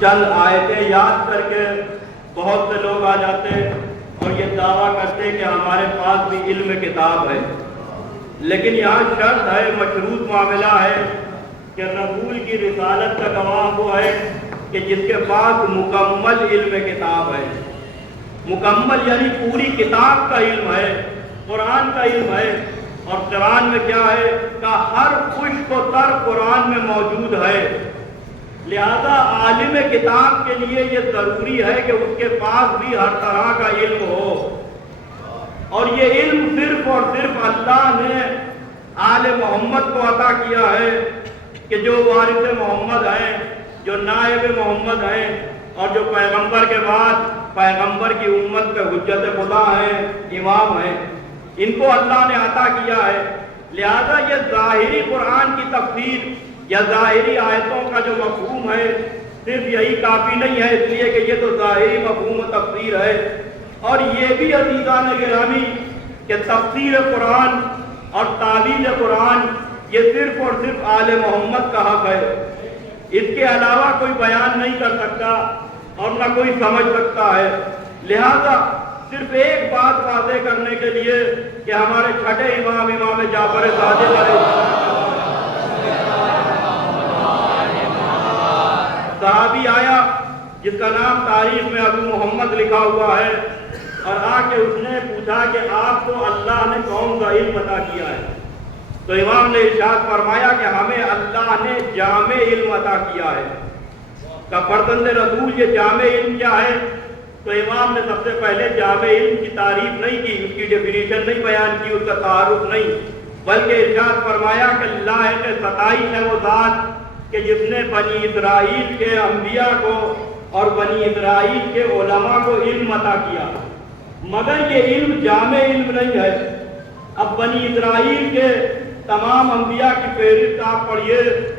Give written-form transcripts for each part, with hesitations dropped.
چند آیتیں یاد کر کے بہت سے لوگ آ جاتے اور یہ دعویٰ کرتے کہ ہمارے پاس بھی علم کتاب ہے، لیکن یہاں شرط ہے، مشروط معاملہ ہے کہ رسول کی رسالت کا گواہ وہ ہے کہ جس کے پاس مکمل علم کتاب ہے۔ مکمل یعنی پوری کتاب کا علم ہے، قرآن کا علم ہے۔ اور قرآن میں کیا ہے کہ ہر خشک و تر قرآن میں موجود ہے، لہذا عالم کتاب کے لیے یہ ضروری ہے کہ اس کے پاس بھی ہر طرح کا علم ہو۔ اور یہ علم صرف اور صرف اللہ نے آل محمد کو عطا کیا ہے کہ جو وارث محمد ہیں، جو نائب محمد ہیں، اور جو پیغمبر کے بعد پیغمبر کی امت پہ حجت خدا ہیں، امام ہیں، ان کو اللہ نے عطا کیا ہے۔ لہذا یہ ظاہری قرآن کی تفسیر یا ظاہری آیتوں کا جو مفہوم ہے صرف یہی کافی نہیں ہے، اس لیے کہ یہ تو ظاہری مفہوم و تفسیر ہے۔ اور یہ بھی عزیزان گرامی کہ تفسیر قرآن اور تعویل قرآن یہ صرف اور صرف آل محمد کا حق ہے، اس کے علاوہ کوئی بیان نہیں کر سکتا اور نہ کوئی سمجھ سکتا ہے۔ لہذا صرف ایک بات واضح کرنے کے لیے کہ ہمارے چھٹے امام امام جعفر صادق علیہ صحابی آیا جس کا نام تاریخ میں ابو محمد لکھا ہوا ہے، اور آ کے اس نے پوچھا کہ آپ کو اللہ نے کون سا علم عطا کیا ہے؟ تو امام نے ارشاد فرمایا کہ ہمیں اللہ نے جامع علم عطا کیا ہے۔ کہ فرزند رسول یہ جامع علم کیا ہے؟ تو امام نے سب سے پہلے جامع علم کی تعریف نہیں کی، اس کی ڈیفینیشن نہیں بیان کی، اس کا تعارف نہیں، بلکہ ارشاد فرمایا کہ اللہ کے ستائش ہے وہ ذات کہ جس نے بنی اسرائیل کے انبیاء کو اور بنی اسرائیل کے علماء کو علم عطا کیا، مگر یہ علم جامع علم نہیں ہے۔ اب بنی اسرائیل کے تمام انبیاء کی فہرست آپ پڑھیے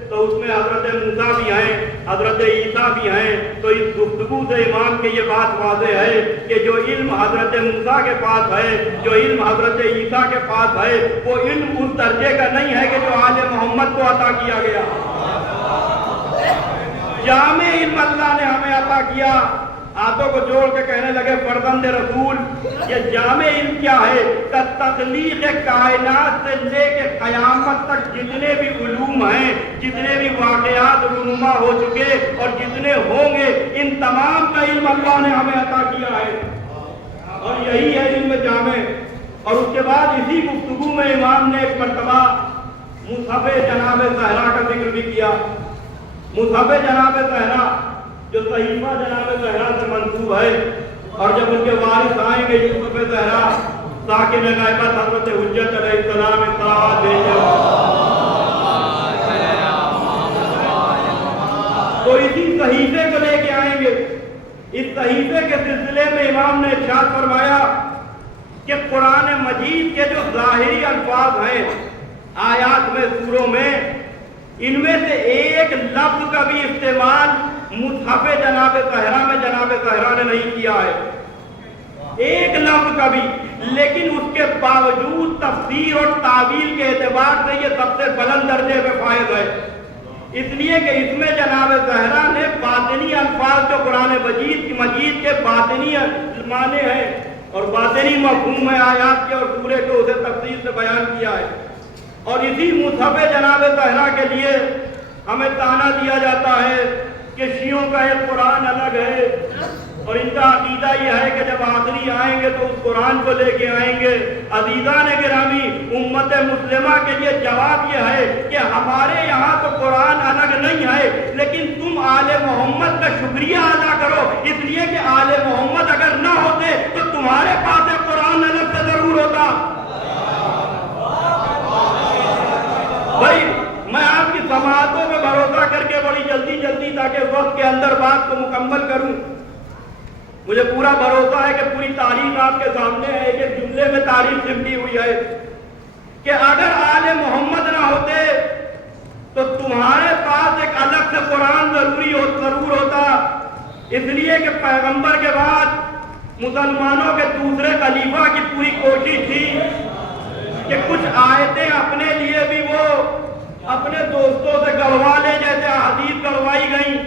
تو اس میں حضرت موسیٰ بھی ہیں، حضرت عیسیٰ بھی ہیں، تو اس گفتگو سے امام کے یہ بات واضح ہے کہ جو علم حضرت موسیٰ کے پاس ہے، جو علم حضرت عیسیٰ کے پاس ہے، وہ علم اس درجے کا نہیں ہے کہ جو آل محمد کو عطا کیا گیا۔ جامع علم اللہ نے ہمیں عطا کیا۔ ہاتھوں کو جوڑ کے کہنے لگے فرزند رسول یہ جامع علم کیا ہے؟ کہ تخلیق کائنات سے لے کے قیامت تک جتنے بھی علوم ہیں، جتنے بھی واقعات رونما ہو چکے اور جتنے ہوں گے، ان تمام کا علم اللہ نے ہمیں عطا کیا ہے، اور یہی ہے علم جامع۔ اور اس کے بعد اسی گفتگو میں امام نے ایک مرتبہ مصحف جناب زہرا کا ذکر بھی کیا۔ مصحف جناب زہرا جو صحیفہ جناب زہرا سے منسوب ہے، اور جب ان کے وارث آئیں گے یوسف زہرا ساکن غیبت حضرت حجت علیہ السلام اطلاعات دیں گے، تو اسی صحیفے کو لے کے آئیں گے۔ اس صحیفے کے سلسلے میں امام نے ارشاد فرمایا کہ قرآن مجید کے جو ظاہری الفاظ ہیں آیات میں، سوروں میں، ان میں سے ایک لفظ کا بھی استعمال مصحف جناب زہرا میں جناب زہرا نے نہیں کیا ہے، ایک لفظ کا بھی، لیکن اس کے باوجود تفسیر اور تعویل کے اعتبار سے یہ سب سے بلند درجے پہ فائز ہے، اس لیے کہ اس میں جناب زہرا نے باطنی الفاظ جو قرآن مجید کے باطنی معنی ہیں اور باطنی مفہوم ہے آیات کے اور سورے کو اسے تفصیل سے بیان کیا ہے۔ اور اسی مصحف جناب زہرا کے لیے ہمیں طعنہ دیا جاتا ہے کہ شیعوں کا ایک قرآن الگ ہے، اور ان کا عقیدہ یہ ہے کہ جب آخری آئیں گے تو اس قرآن کو لے کے آئیں گے۔ عزیزان گرامی، امت مسلمہ کے لیے جواب یہ ہے کہ ہمارے یہاں تو قرآن الگ نہیں ہے، لیکن تم آل محمد کا شکریہ ادا کرو، اس لیے کہ آل محمد اگر نہ ہوتے تو تمہارے پاس ایک قرآن الگ سے ضرور ہوتا۔ بھائی میں آپ کی سماعتوں پہ بھروسہ کر کے بڑی جلدی تاکہ وقت کے اندر بات کو مکمل کروں، مجھے پورا بھروسہ ہے کہ پوری تاریخ آپ کے سامنے ہے، ایک جملے میں تاریخ سمٹی ہوئی ہے کہ اگر آل محمد نہ ہوتے تو تمہارے پاس ایک الگ سے قرآن ضرور ہوتا، اس لیے کہ پیغمبر کے بعد مسلمانوں کے دوسرے خلیفہ کی پوری کوشش تھی کہ کچھ آیتیں اپنے لیے بھی وہ اپنے دوستوں سے گڑوا لے، جیسے احادیث گڑوائی گئیں،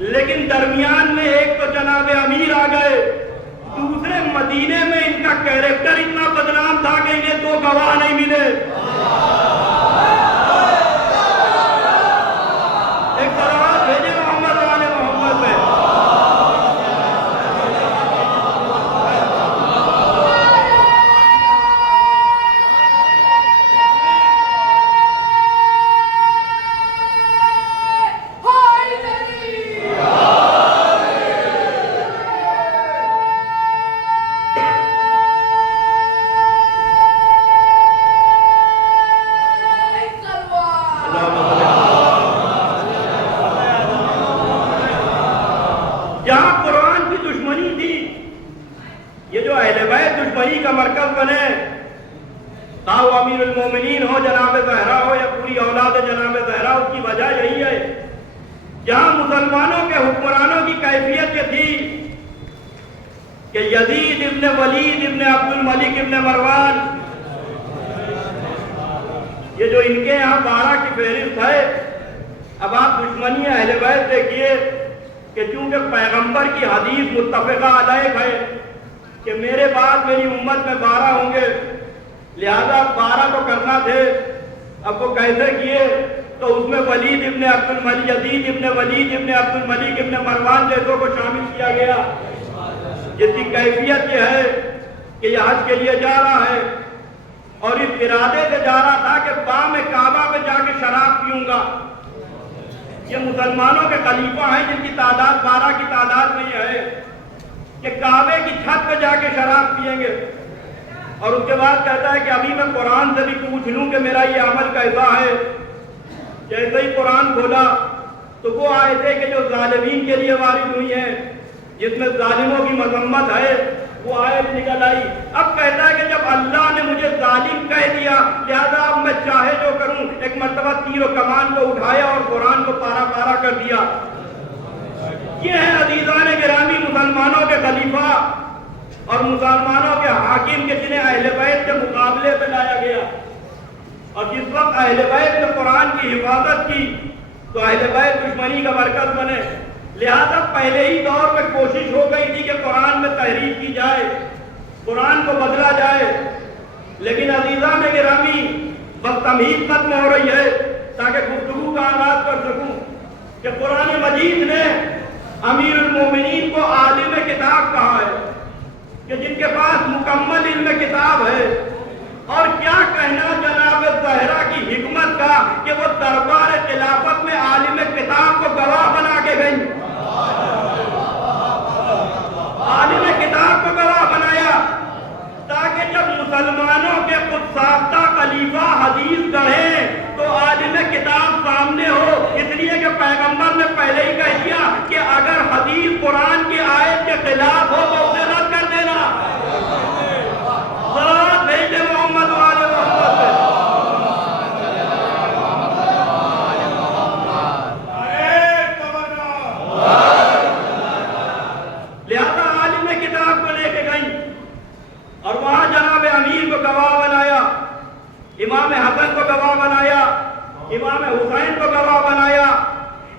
لیکن درمیان میں ایک تو جناب امیر آ گئے، دوسرے مدینے میں ان کا کیریکٹر اتنا بدنام تھا کہ انہیں دو گواہ نہیں ملے۔ ایک صلوات بھیجے محمد والے محمد میں۔ جہاں قرآن کی دشمنی تھی، یہ جو اہل بیت دشمنی کا مرکز بنے، خواہ وہ امیر المومنین ہو، جناب زہرا ہو، یا پوری اولاد جناب زہرا، اس کی وجہ یہی ہے جہاں مسلمانوں کے حکمرانوں کی کیفیت یہ تھی کہ یزید ابن ولید ابن عبد الملک ابن مروان، یہ جو ان کے یہاں 12 کی فہرست ہے۔ اب آپ دشمنی اہل بیت دیکھیے کہ چونکہ پیغمبر کی حدیث متفقہ علیہ ہے کہ میرے بعد میری امت میں 12 ہوں گے، لہذا 12 تو کرنا تھے۔ اب وہ کیسے کیے؟ تو اس میں ولید ابن عبد الملک، یزید ابن ولید ابن عبد الملک ابن مروان جیسوں کو شامل کیا گیا، جس کی کیفیت یہ ہے کہ یہ حج کے لیے جا رہا ہے اور اس ارادے سے جا رہا تھا کہ بام کعبہ پہ جا کے شراب پیوں گا۔ یہ مسلمانوں کے خلیفہ ہیں جن کی تعداد 12 کی تعداد میں یہ ہے کہ کعبے کی چھت پہ جا کے شراب پیئیں گے، اور اس کے بعد کہتا ہے کہ ابھی میں قرآن سے بھی پوچھ لوں کہ میرا یہ عمل کیسا ہے۔ جیسے ہی قرآن کھولا تو وہ آیتیں کہ جو ظالمین کے لیے وارد ہوئی ہیں، جس میں ظالموں کی مذمت ہے، وہ آیت نکل آئی۔ اب کہتا ہے کہ جب اللہ نے مجھے ظالم کہہ دیا، لہذا اب میں چاہے جو کروں۔ ایک مرتبہ تیر و کمان کو اٹھایا اور قرآن کو پارا پارا کر دیا۔ یہ ہے عزیزان گرامی مسلمانوں کے خلیفہ اور مسلمانوں کے حاکم کے جنہیں اہل بیت کے مقابلے پہ لایا گیا۔ اور جس وقت اہل بیت نے قرآن کی حفاظت کی تو اہل بیت دشمنی کا مرکز بنے، لہذا پہلے ہی دور میں کوشش ہو گئی تھی کہ قرآن میں تحریف کی جائے، قرآن کو بدلا جائے۔ لیکن عزیزان گرامی بس تمہید ختم ہو رہی ہے تاکہ گفتگو کا آغاز کر سکوں کہ قرآن مجید نے امیر المومنین کو عالم کتاب کہا ہے، کہ جن کے پاس مکمل علم کتاب ہے۔ اور کیا کہنا جناب زہرا کی حکمت کا کہ وہ دربار خلافت میں عالم کتاب کو گواہ بنا کے گئی، عالم کتاب کو گواہ بنایا تاکہ جب مسلمانوں کے خود ساختہ خلیفہ حدیث گڑھیں تو عالم کتاب سامنے ہو۔ اس لیے کہ پیغمبر نے پہلے ہی کہہ دیا کہ اگر حدیث قرآن کی آیت کے خلاف ہو تو اسے رد کر دینا۔ صلوات بھیجتے محمد والے محمد پہ۔ لہذا عالم کتاب کو لے کے گئی اور وہاں جناب امیر کو گواہ بنایا، امام حسن کو گواہ بنایا، امام حسین کو گواہ بنایا۔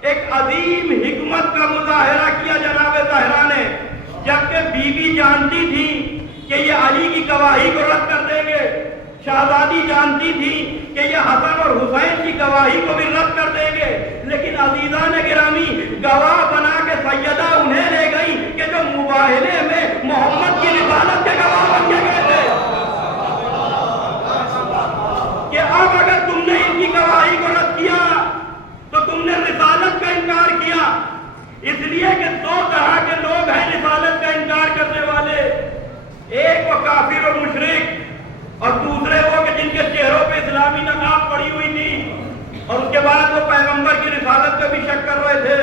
ایک عظیم حکمت کا مظاہرہ کیا جناب زہرا نے، جبکہ بی بی جانتی تھی کہ یہ علی کی گواہی کو رد کر دیں گے، شہزادی جانتی تھی کہ یہ حسن اور حسین کی گواہی کو بھی رد کر دیں گے، لیکن عزیزان گرامی گواہ بنا کے سیدہ انہیں لے گئی کہ جو مباہلے میں محمد کی رسالت کے گواہ بن کے گئے تھے، کہ اب اگر تم نے ان کی گواہی کو رد کیا تو تم نے رسالت کا انکار کیا۔ اس لیے کہ دو طرح کے لوگ ہیں رسالت کا انکار کرنے والے، ایک وہ کافر اور مشرک، اور دوسرے وہ کہ جن کے چہروں پہ اسلامی نقاب پڑی ہوئی تھی اور اس کے بعد وہ پیغمبر کی رسالت پہ بھی شک کر رہے تھے،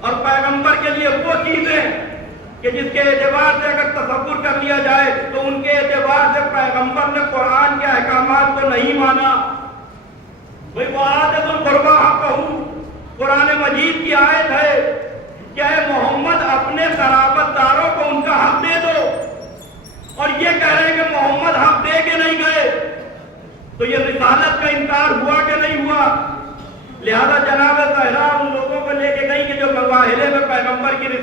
اور پیغمبر کے لیے وہ چیزیں کہ جس کے اعتبار سے اگر تصور کر لیا جائے تو ان کے اعتبار سے پیغمبر نے قرآن کے احکامات کو نہیں مانا۔ بھئی وَآتَ الْقُرْبَىٰ حَقَّهُ قرآن مجید کی آیت ہے کہ اے محمد اپنے قرابت داروں کو ان کا حق دے دو، اور یہ کہہ رہے ہیں کہ محمد حق دے کے نہیں گئے، تو یہ رسالت کا انکار ہوا کہ نہیں ہوا؟ لہذا جناب زہرا ان لوگوں کو لے کے گئی کہ جو مباہلے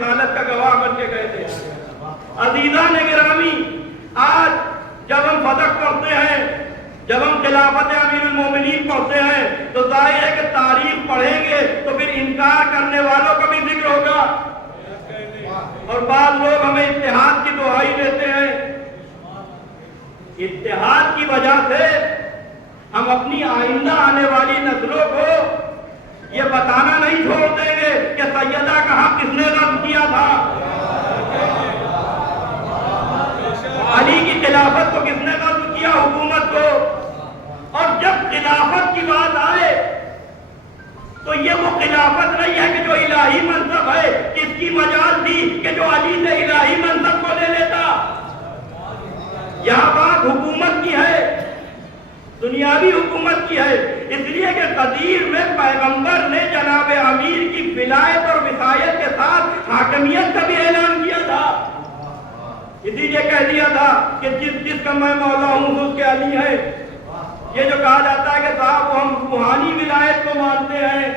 رسالت کا گواہ بن کے گئے تھے۔ عزیزان گرامی، آج جب ہم فتح پڑھتے ہیں، جب ہم خلافت امیر المومنین پڑھتے ہیں تو ظاہر ہے کہ تاریخ پڑھیں گے تو پھر انکار کرنے والوں کا بھی ذکر ہوگا، اور بعض لوگ ہمیں اتحاد کی دہائی دیتے ہیں۔ اتحاد کی وجہ سے ہم اپنی آئندہ آنے والی نسلوں کو یہ بتانا نہیں چھوڑ دیں گے کہ سیدہ کا حق کس نے رد کیا تھا، علی کی خلافت کو کس نے رد کیا، حکومت کو۔ اور جب خلافت کی بات آئے تو یہ وہ خلافت نہیں ہے کہ جو الہی منصب ہے، کس کی مجال تھی کہ جو علی سے الہی منصب کو لے لیتا۔ یہاں بات حکومت کی ہے، دنیاوی حکومت کی ہے، اس لیے کہ قدیر میں پیغمبر نے جناب امیر کی ولایت اور وصایت کے ساتھ حاکمیت کا بھی اعلان کیا تھا۔ اسی لیے کہہ دیا تھا کہ جس کا میں مولا ہوں اس کے علی ہے۔ یہ جو کہا جاتا ہے کہ صاحب ہم روحانی ولایت کو مانتے ہیں،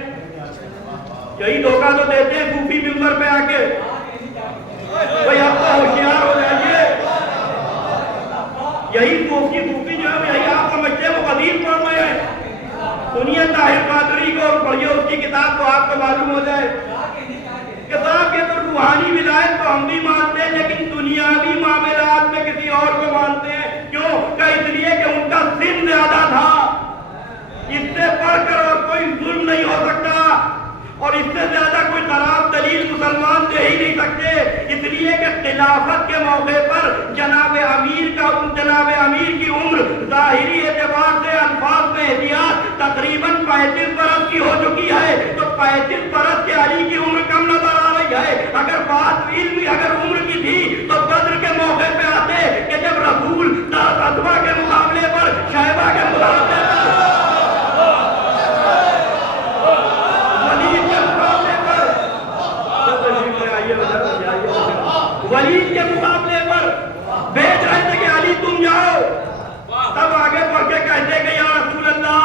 یہی دھوکہ تو دیتے ہیں صوفی ممبر پہ آ کے، بھئی آپ کو ہوشیار ہو جائیے، یہی صوفی جو ہے یہی آپ سمجھتے ہیں وہ قدیر پڑھ رہے ہیں۔ سنیے طاہر قادری کو اور پڑھیے اس کی کتاب تو آپ کو معلوم ہو جائے کہ صاحب یہ تو روحانی ولایت تو ہم بھی مانتے ہیں لیکن دنیاوی معاملات میں کسی اور کو مانتے ہیں۔ کیوں؟ کہ اس لیے کہ ان کا سن زیادہ تھا، اس سے بڑھ کر اور کوئی ظلم نہیں ہو سکتا، اور اس سے زیادہ کوئی خراب دلیل مسلمان دے ہی نہیں سکتے۔ اس لیے کہ خلافت کے موقع پر جناب امیر کی عمر ظاہری اعتبار سے الفاظ میں احتیاط تقریباً 35 برس کی ہو چکی ہے، تو 35 برس کے علی کی عمر کم نظر آ رہی ہے۔ اگر بات علمی اگر عمر کی تھی تو بدر کے موقع پہ آتے کہ جب رسول 10 ازوا کے مقابلے پر شیبہ کے مقابلے ولید کے مقابلے پر بیچ رہے تھے کہ علی تم جاؤ، تب آگے بڑھ کے کہتے کہ یا رسول اللہ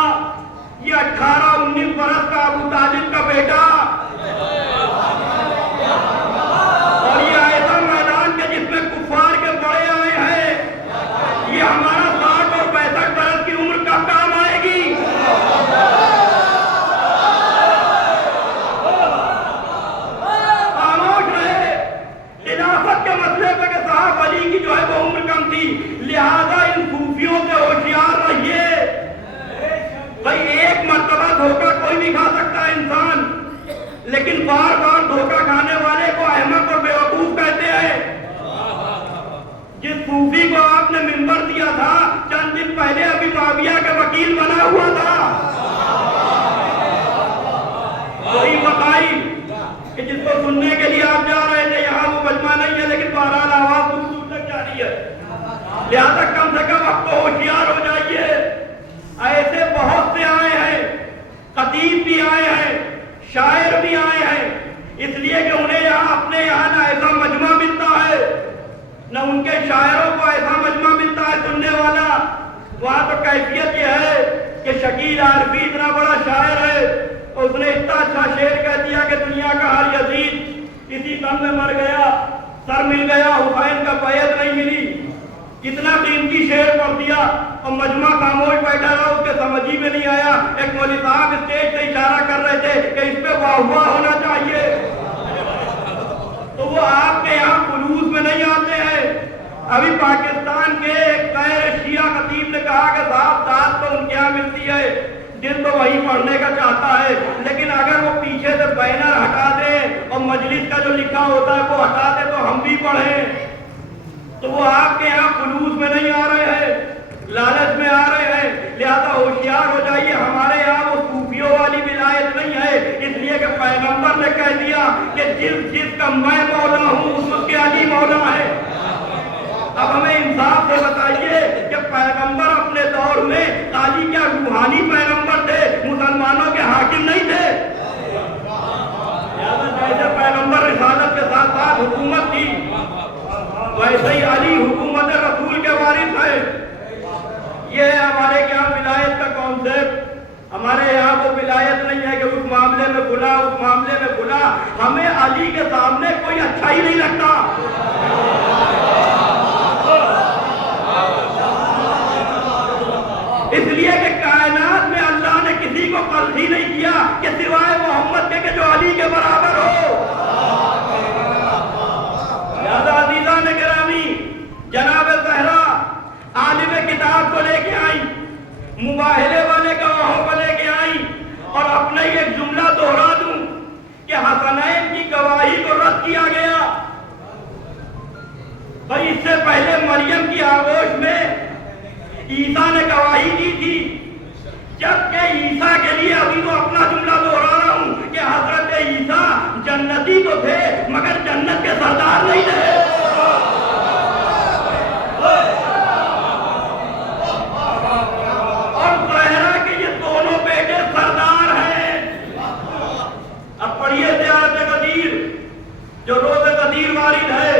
یہ 18-19 برس کا ابو طالب کا بیٹا اور یہ ایسا میدان کے جس میں کفار کے بڑے آئے ہیں، یہ ہمارا 60 اور 65 برس کی عمر کب کام آئے گی؟ خاموش رہے خلافت کے مسئلے پہ کہ صاحب علی کی جو ہے وہ عمر کم تھی، لہذا ان صوفیوں سے ہوشیار رہیے۔ بھئی ایک مرتبہ دھوکہ کوئی بھی کھا سکتا ہے انسان، لیکن بار بار دھوکہ کھانے والے کو احمق اور بیوقوف کہتے ہیں۔ جس صوفی کو آپ نے منبر دیا تھا چند دن پہلے ابھی معاویہ کا وکیل بنا ہوا تھا، وہی وقائل کہ جس کو سننے کے لیے آپ جا رہے تھے، یہاں وہ مجمع نہیں ہے لیکن بہرحال آواز دور دور تک جا رہی ہے۔ لہذا کم سے کم آپ کو ہوشیار ہو جائیے۔ ایسے بہت سے آئے ہیں، خطیب بھی آئے ہیں، شاعر بھی آئے ہیں، اس لیے کہ انہیں یہاں اپنے یہاں نہ ایسا مجمع ملتا ہے نہ ان کے شاعروں کو ایسا مجمع ملتا ہے سننے والا۔ وہاں تو کیفیت یہ ہے کہ شکیل عارفی اتنا بڑا شاعر ہے، اس نے اتنا اچھا شعر کہہ دیا کہ دنیا کا ہر یزید اسی دم میں مر گیا، سر مل گیا، حسین کا بیعت نہیں ملی، اتنا قیمتی شعر پڑھ دیا اور مجمع خاموش بیٹھا رہا، اس کے سمجھ ہی میں نہیں آیا۔ ایک مولوی صاحب اسٹیج سے اشارہ کر رہے تھے کہ اس پہ واہ واہ ہونا چاہیے، تو وہ آپ کے یہاں خلوص میں نہیں آتے ہیں۔ ابھی پاکستان کے ایک غیر شیعہ خطیب نے کہا کہ صاحب داد تو ان کے یہاں ملتی ہے، دل تو وہی پڑھنے کا چاہتا ہے، لیکن اگر وہ پیچھے سے بینر ہٹا دے اور مجلس کا جو لکھا ہوتا ہے وہ ہٹا دے تو ہم بھی پڑھیں، تو وہ آپ کے یہاں خلوص میں نہیں آ رہے ہیں، لالچ میں آ رہے ہیں۔ لہذا ہوشیار ہو جائیے، ہمارے یہاں وہ صوفیوں والی ولایت نہیں ہے، اس لیے کہ پیغمبر نے کہہ دیا کہ جس کا میں مولا ہوں اس کے علی مولا ہے۔ اب ہمیں انصاف سے بتائیے کہ پیغمبر اپنے دور میں علی کیا روحانی پیغمبر تھے، مسلمانوں کے حاکم نہیں تھے؟ جیسے پیغمبر رسالت کے ساتھ ساتھ حکومت کی، ویسے ہی علی حکومت رسول کے وارث ہے۔ یہ ہے ہمارے کیا ولایت کا کانسیپٹ۔ ہمارے یہاں وہ ولایت نہیں ہے کہ اس معاملے میں بلا، اس معاملے میں بلا، ہمیں علی کے سامنے کوئی اچھا ہی نہیں لگتا۔ اس لیے کہ کائنات میں اللہ نے کسی کو قلد ہی نہیں کیا کہ سوائے محمد کے کہ جو علی کے برابر ہو۔ لہذا عزیزان گرامی، جناب زہرا عالم کتاب کو لے کے آئی، مباہلے والے گواہوں کو لے کے آئی، اور اپنا ہی ایک جملہ دوہرا دوں کہ حسنین کی گواہی کو رد کیا گیا۔ بھائی اس سے پہلے مریم کی آغوش میں عیسیٰ نے گواہی دی تھی، جبکہ عیسیٰ کے لیے ابھی تو اپنا جملہ دوہرا رہا ہوں کہ حضرت عیسیٰ جنتی تو تھے مگر جنت کے سردار نہیں تھے۔ اور زہرا کے یہ دونوں بیٹے سردار ہیں۔ اب پڑھیے زیارت غدیر جو روز غدیر وارد ہے،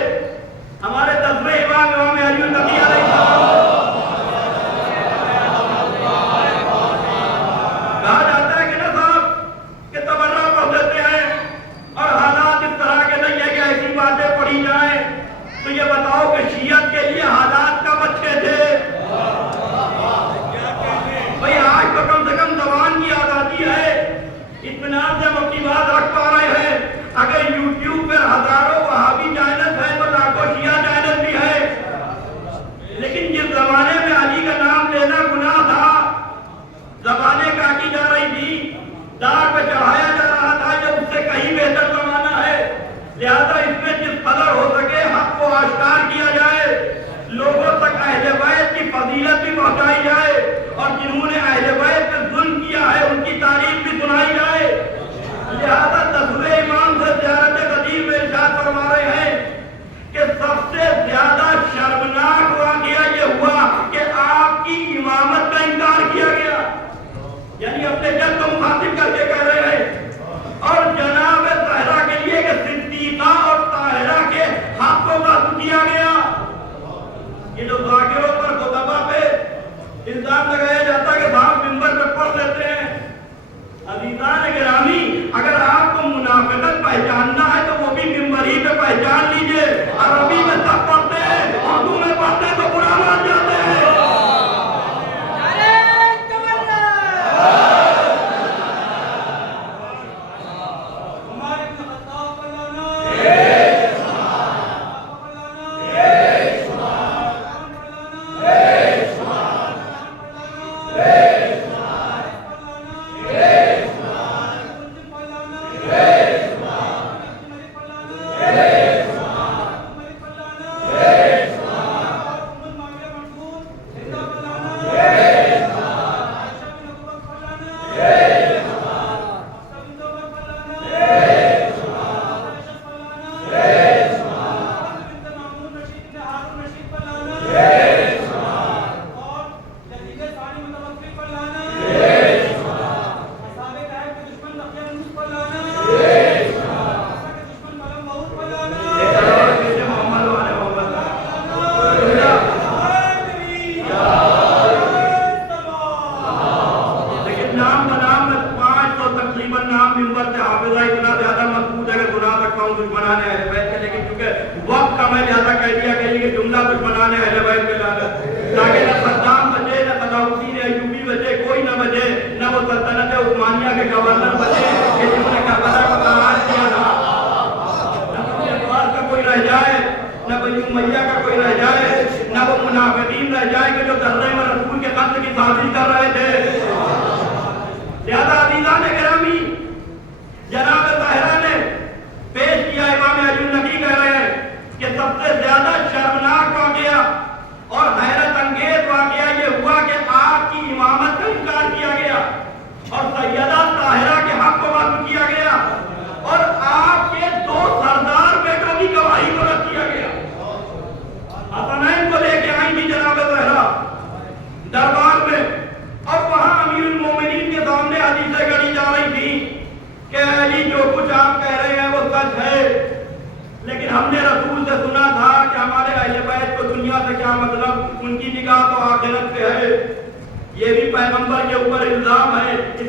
ہمارے 10ویں امام علی النبی علیہ السلام۔ کہا جاتا ہے کہ نا صاحب کہ تبرہ پڑھ دیتے ہیں اور حالات اس طرح کے نہیں ہے کہ ایسی باتیں پڑھی جائیں، تو یہ بتاؤ کہ شیعت کے لیے حالات کب اچھے تھے؟ بھئی آج تو کم سے کم زبان کی آزادی ہے، اطمینان سے ہم اپنی بات رکھ پا رہے ہیں۔ اگر یوٹیوب پر ہزاروں وہابی چینل ہیں تو لاکھوں شیعہ چینل بھی ہے، لیکن جس زمانے میں علی کا نام لینا گناہ تھا، زبانیں کاٹی جا رہی تھی، دار پہ چڑھایا جا رہا تھا، یہ اس سے کہیں بہتر زمانہ ہے۔ لہذا اس میں جس قدر ہو سکے حق کو آشکار کیا جائے، لوگوں تک اہل بیت کی فضیلت بھی پہنچائی جائے، اور جنہوں نے اہل بیت پہ ظلم کیا ہے ان کی تعریف بھی سنائی جائے۔ لہذا 10ویں امام سے زیارت غدیر میں ارشاد فرما رہے ہیں کہ سب سے زیادہ شرمناک واقعہ یہ ہوا کہ آپ کی امامت کا انکار کیا گیا، یعنی اپنے جد کو مخاطب کر کے کہہ رہے ہیں، اور جناب زہرا کے لیے کہ صدیقہ اور طاہرہ کے حق کو قتل کیا گیا۔ یہ جو ذاکروں پر خطبہ پہ الزام لگایا جاتا ہے کہ صاحب منبر پہ پڑھ لیتے ہیں، عزیزان گرامی اگر آپ کو منافقت پہچاننا ہے تو وہ بھی منبر ہی پہ پہچان لیجئے۔ عربی میں سب پڑھتے ہیں، اردو میں پڑھتے ہیں تو برا مان جاتے ہیں۔ یہ بھی پیغمبر کے اوپر الزام ہے، اس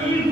3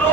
2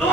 2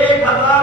1000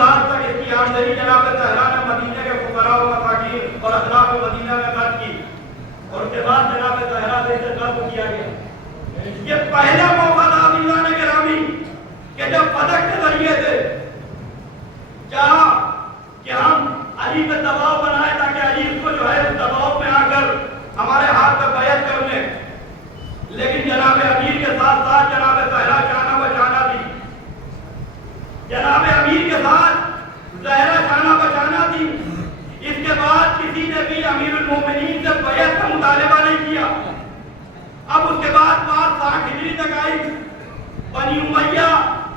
سال تک اس کی آمدنی جناب طاہرہ نے مدینے کے فقراء و مساکین اور اطراف مدینہ میں خرچ کی، اور اس کے بعد جناب طاہرہ سے اسے قبض کیا گیا۔ یہ پہلا موقع تھا عزیزان گرامی کہ جب فدق کے ذریعے سے چاہا کہ ہم علی پہ دباؤ بنائے تاکہ علی کو جو ہے اس دباؤ میں آ کر ہمارے ہاتھ پہ بیعت کر لیں، لیکن جناب امیر کے ساتھ ساتھ جناب طاہرہ شانہ بشانہ تھی، جناب امیر کے ساتھ زہرہ شانہ بشانہ تھی۔ اس کے بعد کسی نے بھی امیر المومنین سے بیعت کا مطالبہ نہیں کیا۔ اب اس کے بعد 560 ہجری تک آئی بنی امیہ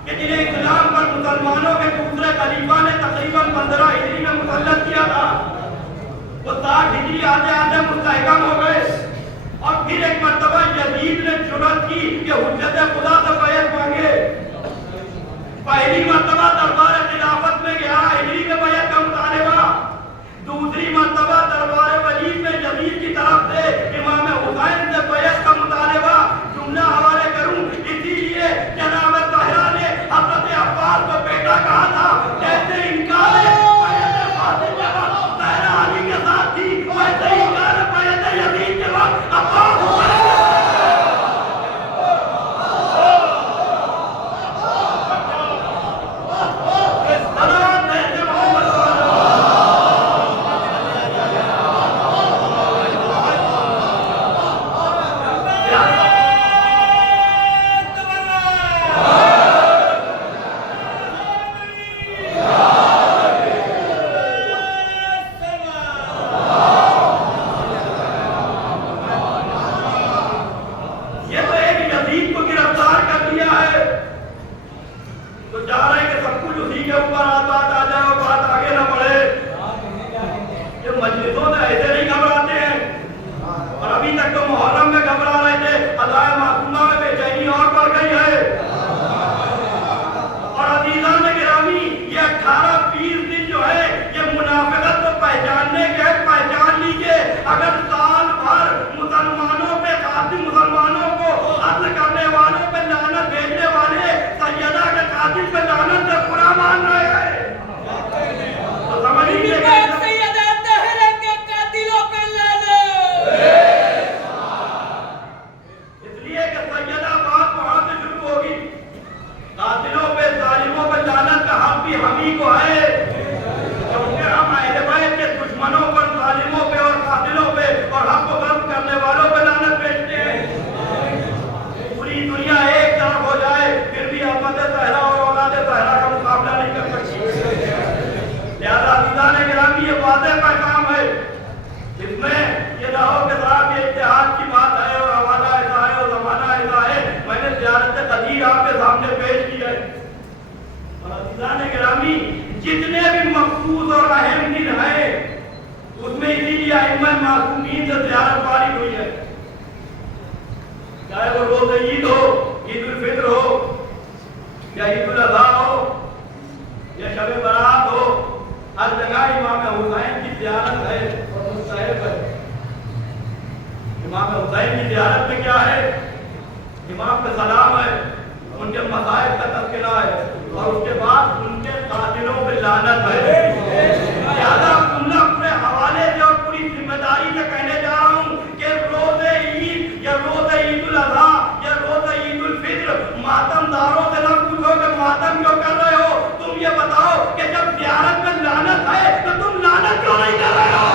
کہ جنہیں اسلام پر مسلمانوں کے دوسرے خلیفہ نے تقریباً 15 ہجری میں مسلط کیا تھا، وہ 60 ہجری آتے آتے مستحکم ہو گئے، اور پھر ایک مرتبہ یزید نے جرأت کی کہ حجت خدا سے بیعت مانگے۔ پہلی مرتبہ دربار خلافت میں 11 ہجری میں بیعت کا مطالبہ، دوسری مرتبہ دربار ولید میں یزید کی طرف سے امام حسین سے بیعت کا مطالبہ۔ جملہ حوالے کروں، اسی لیے جناب طاہرہ نے حضرت عباس کو بیٹا کہا تھا، جیسے انکار بیعت فاطمہ طاہرہ علی کے ساتھ تھی، ویسے انکار بیعت یزید کے وقت عباس جتنے بھی مخصوص اور اہم دن ہیں اس میں اسی لیے ائمہ معصومین سے زیارت وارد ہوئی ہے، چاہے وہ روز عید ہو، عید الفطر ہو، یا عید الاضحیٰ ہو، یا شب برات ہو، ہر جگہ امام حسین کی زیارت ہے اور مستحب ہے۔ امام حسین کی زیارت میں کیا ہے؟ امام پہ سلام ہے، ان کے مصائب کا تذکرہ ہے، اور اس کے بعد ان کے قاتلوں پہ لعنت ہے۔ لہذا جملہ پورے حوالے سے اور پوری ذمہ داری سے کہنے جا رہا ہوں کہ روز عید یا روز عید الاضحیٰ یا روز عید الفطر ماتم داروں سے نہ پوچھو کہ ماتم کیوں کر رہے ہو، تم یہ بتاؤ کہ جب زیارت میں لعنت ہے تو تم لعنت کیوں نہیں کر رہے ہو؟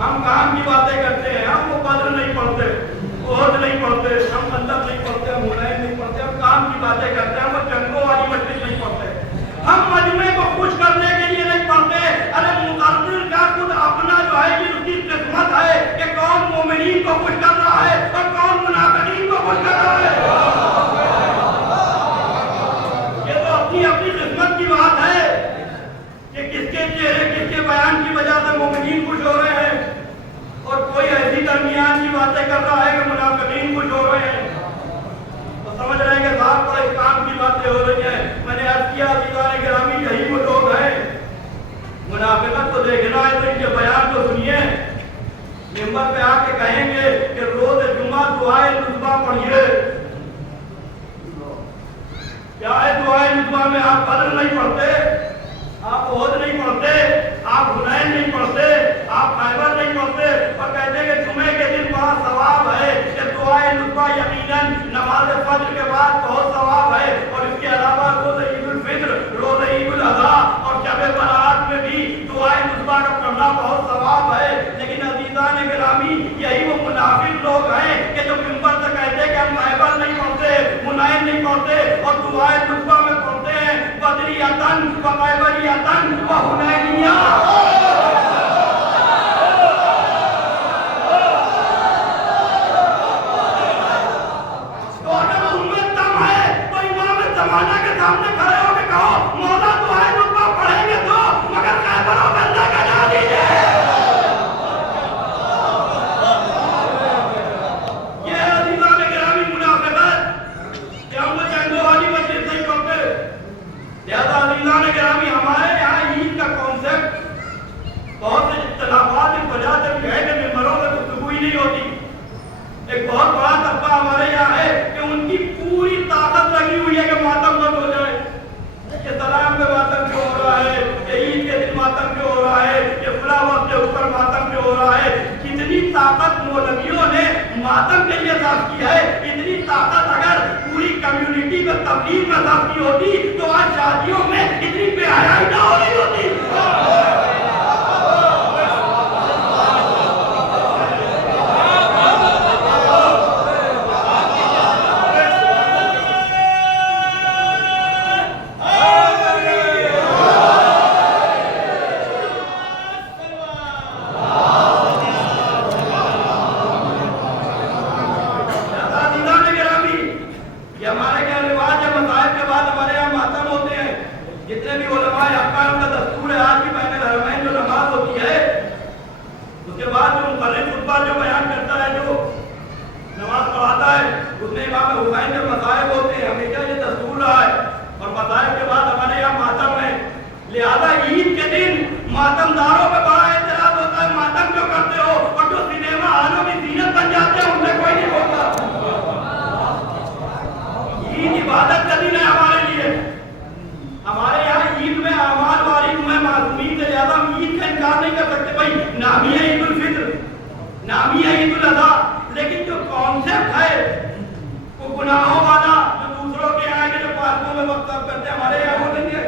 ہم کام کی باتیں کرتے ہیں، ہم مقدر نہیں پڑھتے، عہد نہیں پڑھتے، ہم مندب نہیں پڑھتے، ہم حنین نہیں پڑھتے، ہم کام کی باتیں کرتے ہیں، ہم جنگوں والی مجلس نہیں پڑھتے، ہم مجمع کو خوش کرنے کے لیے نہیں پڑھتے۔ ارے مقدر کا خود اپنا جو ہے یہ اس کی قسمت ہے کہ کون باتیں ہو رہی ہیں. میں نے عرض کیا عزیزان گرامی یہی وہ لوگ ہیں. منافقت کو دیکھنا ہے تو ان کے بیان کو سنیے. ممبر پہ آ کے کہیں گے کہ روز جمعہ دعائے نصبہ پڑھیے. کیا ہے دعائے نصبہ میں؟ آپ بدر نہیں پڑھتے, آپ احد نہیں پڑھتے, آپ حنین نہیں پڑھتے, آپ خیبر نہیں پڑھتے, اور کہتے ہیں کہ جمعے کے دن بڑا ثواب ہے کہ دعائے نصبہ یقیناً نماز فجر کے بعد بہت ثواب ہے. اور اس کے علاوہ روز عید الفطر, روز عید الاضحیٰ اور شب برات میں بھی دعائے نصبہ کا پڑھنا بہت ثواب ہے. لیکن عزیزان گرامی یہی وہ منافق لوگ ہیں کہ جو منبر سے کہتے ہیں کہ ہم خیبر نہیں پڑھتے, حنین نہیں پڑھتے, اور دعائے نصبہ میں پڑھتے ہیں بدریاتن و خیبریاتن و حنینیہ. ایک بہت بڑا طبقہ ہمارے یہاں ہے کہ ان کی پوری طاقت لگی ہوئی ہے کہ ماتم بند ہو جائے. کہ سلام پہ ماتم کیوں ہو رہا ہے, کہ عید کے دن ماتم کیوں ہو رہا ہے, کہ فلاں وقت کے اوپر ماتم کیوں ہو رہا ہے. کتنی طاقت مولویوں نے ماتم کے لیے صرف کی ہے. اتنی طاقت اگر پوری کمیونٹی میں تبلیغ میں صرف کی ہوتی تو آج شادیوں میں اتنی بے حیائی نہ ہو رہی ہوتی. لیکن جو کانسیپٹ ہے وہ گناہوں والا جو دوسروں کے آگے جو پارکوں میں وقت کرتے ہیں ہمارے یہاں وہ نہیں ہے.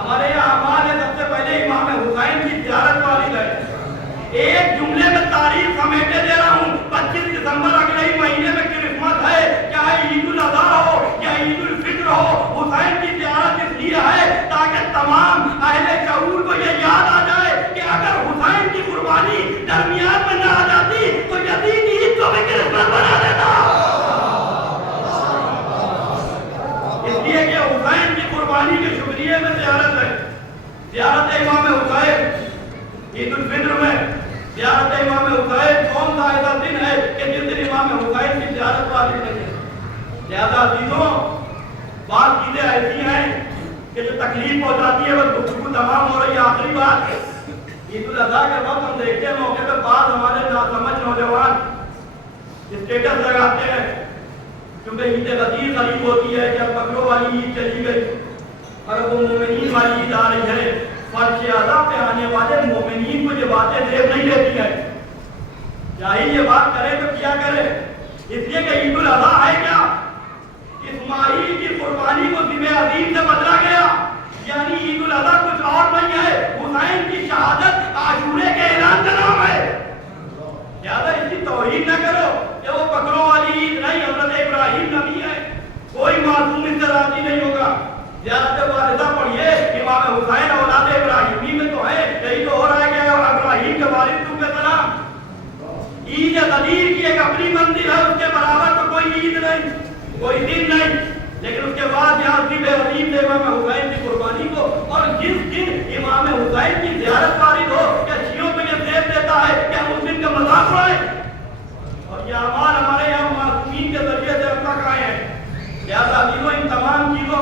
ہمارے یہاں اعمال ہے سب سے پہلے امام حسین کی زیارت والی ہے. ایک جملے میں تاریخ سمیٹے دے رہا ہوں. 25 دسمبر اگلے ہی مہینے میں کرسمس ہے, چاہے عید الاضحیٰ ہو یا عید الفطر ہو. حسین کی زیارت اس لیے ہے تاکہ تمام اہل شعور کو یہ یاد آ جائے کہ اگر حسین کی قربانی درمیان میں نہ آ جاتی تو یزید عید کو بھی کرسمس بنا دیتا. اس لیے کہ حسین کی قربانی کے شکریہ میں زیارت ہے. زیارت امام حسین عید الفطر میں زیارت امام حسین کون سا ایسا دن ہے کہ جس دن امام حسین کی زیارت والی نہیں ہے. زیادہ عزیزوں بعض چیزیں ایسی ہیں کہ جو تکلیف ہو جاتی ہے وہ گفتگو تمام ہو رہی ہے. آخری بات عید الاضحیٰ کے وقت ہم دیکھتے ہیں موقع پہ بعض ہمارے ناسمجھ نوجوان اسٹیٹس لگاتے ہیں کیونکہ عید غدیر قریب ہوتی ہے کہ بکروں والی عید چلی گئی اور وہ مومنین والی عید آ رہی ہے. فرش اعلیٰ پہ آنے والے مومنین کو یہ باتیں دیر نہیں دیتی ہیں. چاہے یہ بات کرے تو کیا کرے, اس لیے کہ عید الاضحیٰ ہے کیا؟ اسماعیل کی قربانی کو ذبح عظیم سے بدلا گیا. یعنی عید الاضحیٰ کچھ اور نہیں ہے, حسین کی شہادت عاشورے کے اعلان کا نام ہے. زیادہ اس کی توہین نہ کرو کہ وہ بکروں والی عید نہیں, حضرت ابراہیم نبی ہے, کوئی معصوم اس سے راضی نہیں ہوگا. زیارت والدہ پڑھیے, امام حسین اولاد ابراہیمی میں تو ہے, یہی تو ہو رہا ہے کہ ابراہیم کے والد تو کے سلام. عید غدیر کی ایک اپنی منزل ہے, اس کے برابر تو کوئی عید نہیں, کوئی دن نہیں. لیکن اس کے بعد یہاں ذبح عظیم سے امام حسین کی قربانی کو, اور جس دن امام حسین کی زیارت وارد ہو کیا شیعوں پہ یہ زیب دیتا ہے کہ ہم اس دن کا مذاق اڑائیں. اور یہ اعمال ہمارے یہاں معصومین کے ذریعے سے اب تک آئے ہیں. لہٰذا عزیزوں ان تمام چیزوں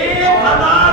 1000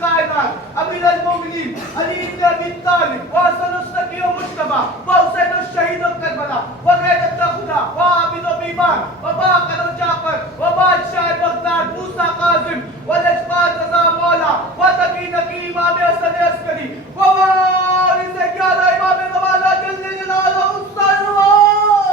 الكائنات امير المؤمنين علي بن ابي طالب وحسن الصديق ومجتبى وحسين الشهيد الكربلاء وغير التخذة وعابد بيمان وباقر الجعفر وبادشاہ بغداد موسى قاسم والاجباد رضا مولا وتقي نقي امام حسن عسکری ووارث گیارہ امام زمانہ جل جلالہ الصلوات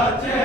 Raja